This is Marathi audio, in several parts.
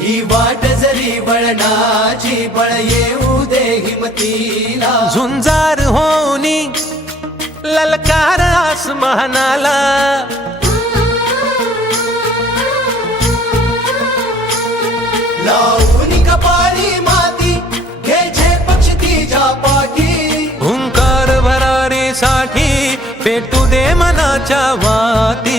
ही वाट जरी बळणाची बळ येऊ दे हिमतीला. झुंजार होनी ललकार आसमानाला. लावून कपाळी माती घे झे पक्ष तिच्या पाठी. हुंकार भरारे साठी पेटू दे मनाच्या वाती.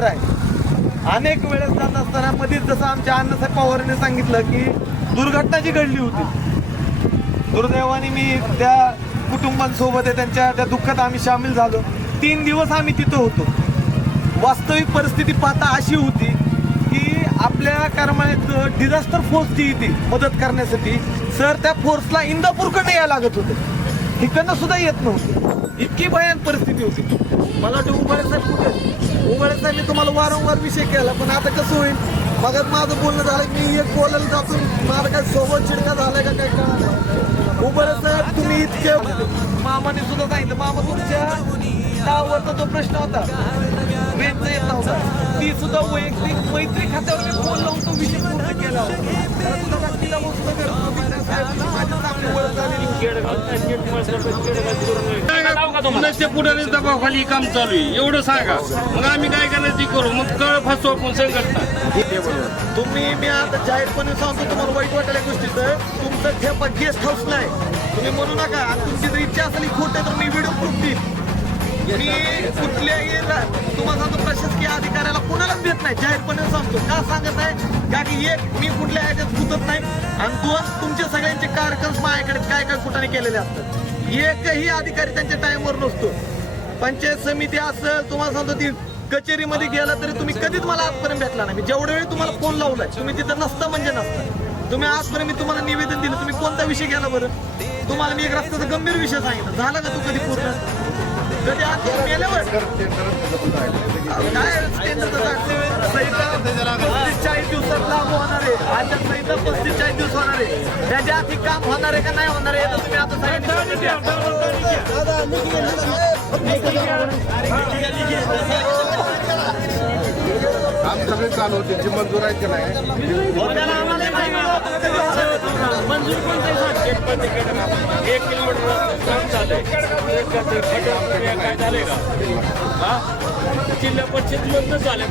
भया आहे. अनेक वेळेस जात असताना मध्येच जसं आमच्या अण्णासाहेब पवारांनी सांगितलं की दुर्घटना जी घडली होती दुर्दैवाने मी त्या कुटुंबांसोबत आहे त्यांच्या त्या दुःखात आम्ही सामील झालो. तीन दिवस आम्ही तिथं होतो. वास्तविक परिस्थिती पाहता अशी होती की आपल्या कर्मात डिझास्टर फोर्स जी येते मदत करण्यासाठी सर त्या फोर्सला इंदापूरकडे यायला लागत होतं. इकडनं सुद्धा येत नव्हते. इतकी भयान परिस्थिती होती. मला वाटतं उबाळे साहेब कुठे उबाळे साहेब मी तुम्हाला वारंवार विषय केला पण आता कसं होईल? मग माझं बोलणं झालं मी एक बोलायला जातो. मला काय सोबत चिडका झालाय का काय कळलं उबाळे साहेब तुम्ही इतके मामाने सुद्धा सांगितलं मामा तुमच्या नावावरचा जो प्रश्न होता वेदचा येत नव्हता. ती सुद्धा वैयक्तिक मैत्री खात्यावर मी फोन लावून तो विषय पूर्ण केला होता. ओळख झालेली. पुण्याच्या पुढारी दबावाखाली काम चालू आहे. एवढं सांगा. मग आम्ही काय करायचं ते करू? मग कळ फसू आपण संघटना. तुम्ही मी आता जाहीरपणे सांगतो तुम्हाला वाईट वाटायला गोष्टीचं. तुमचं ठेपा गेस्ट हाऊस नाही. तुम्ही म्हणू नका. आणि तुमची जर इच्छा असली खोट आहे तर मी व्हिडिओ प्रूफ देईन. मी कुठल्याही तुम्हाला सांगतो प्रशासकीय अधिकाऱ्याला कोणालाच देत नाही. जाहीरपणे सांगतो. का सांगत नाही का की एक मी कुठल्या ह्याच्यात गुतत नाही? आणि दोन तुमचे सगळ्यांचे कार्यक्रम माझ्याकडे काय काय कुठाने केलेले असतात? एकही अधिकारी त्यांच्या टाइमवर नसतो. पंचायत समिती असं तुम्हाला सांगतो ती कचेरीमध्ये गेला तरी तुम्ही कधीच मला आजपर्यंत भेटला नाही. मी जेवढ्या वेळी तुम्हाला फोन लावलाय तुम्ही तिथं नसतं म्हणजे नसतं. तुम्ही आजपर्यंत मी तुम्हाला निवेदन दिलं तुम्ही कोणता विषय घ्याला बरं? तुम्हाला मी एक रस्त्याचा गंभीर विषय सांगितलं. झाला का तू कधी पूर्ण? कधी काय? संहिता पस्तीस चाळीस दिवसात लागू होणार आहे. आज संहिता पस्तीस चाळीस दिवस होणार आहे. त्याच्या आधी काम होणार आहे का नाही होणार आहे हे तर तुम्ही आता सांगितलं. काम सगळे चालू होते. जी मंजूर आहे की नाही? मंजूर पण तिकडे एक किलोमीटर काम झालंय काय झालंय का? हा? जिल्हा परिषद बंद झालं